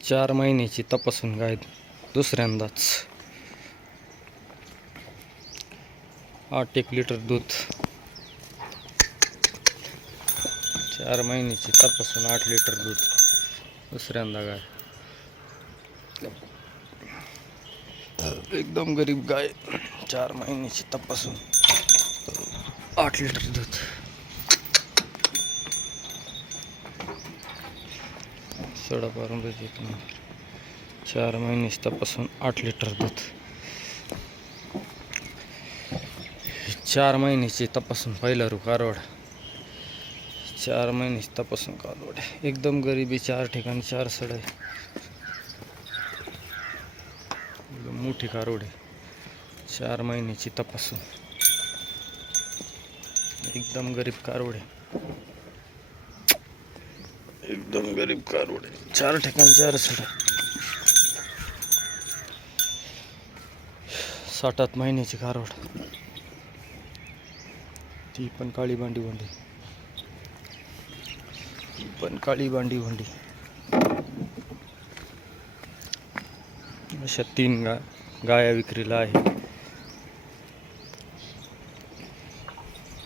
4 महिन्याची तपासून गाय दुसऱ्यांदाच 8 लिटर दूध. 4 महिन्याची तपासून 8 लिटर दूध दुसऱ्यांदा गाय. एकदम गरीब गाय. 4 महिन्याची तपासून 8 लिटर दूध. सोडा पारून एक नंबर. 4 महिन्याची तपासून 8 लिटर दूध. 4 महिन्याची तपासून पहिला रू कारवड. 4 महिन्याची तपासून कारवड. एकदम गरिबी. 4 ठिकाणी 4 सड आहे. एकदम मोठी कारवड आहे. 4 महिन्याची तपासून एकदम गरीब कारवड आहे. एकदम गरीब कारवड आहे. 4 ठिकाणी 4 सड. 7-8 महिन्याची कारवड. ती पण काळी बांडी भोंडी. अशा 3 गाया विक्रीला आहे.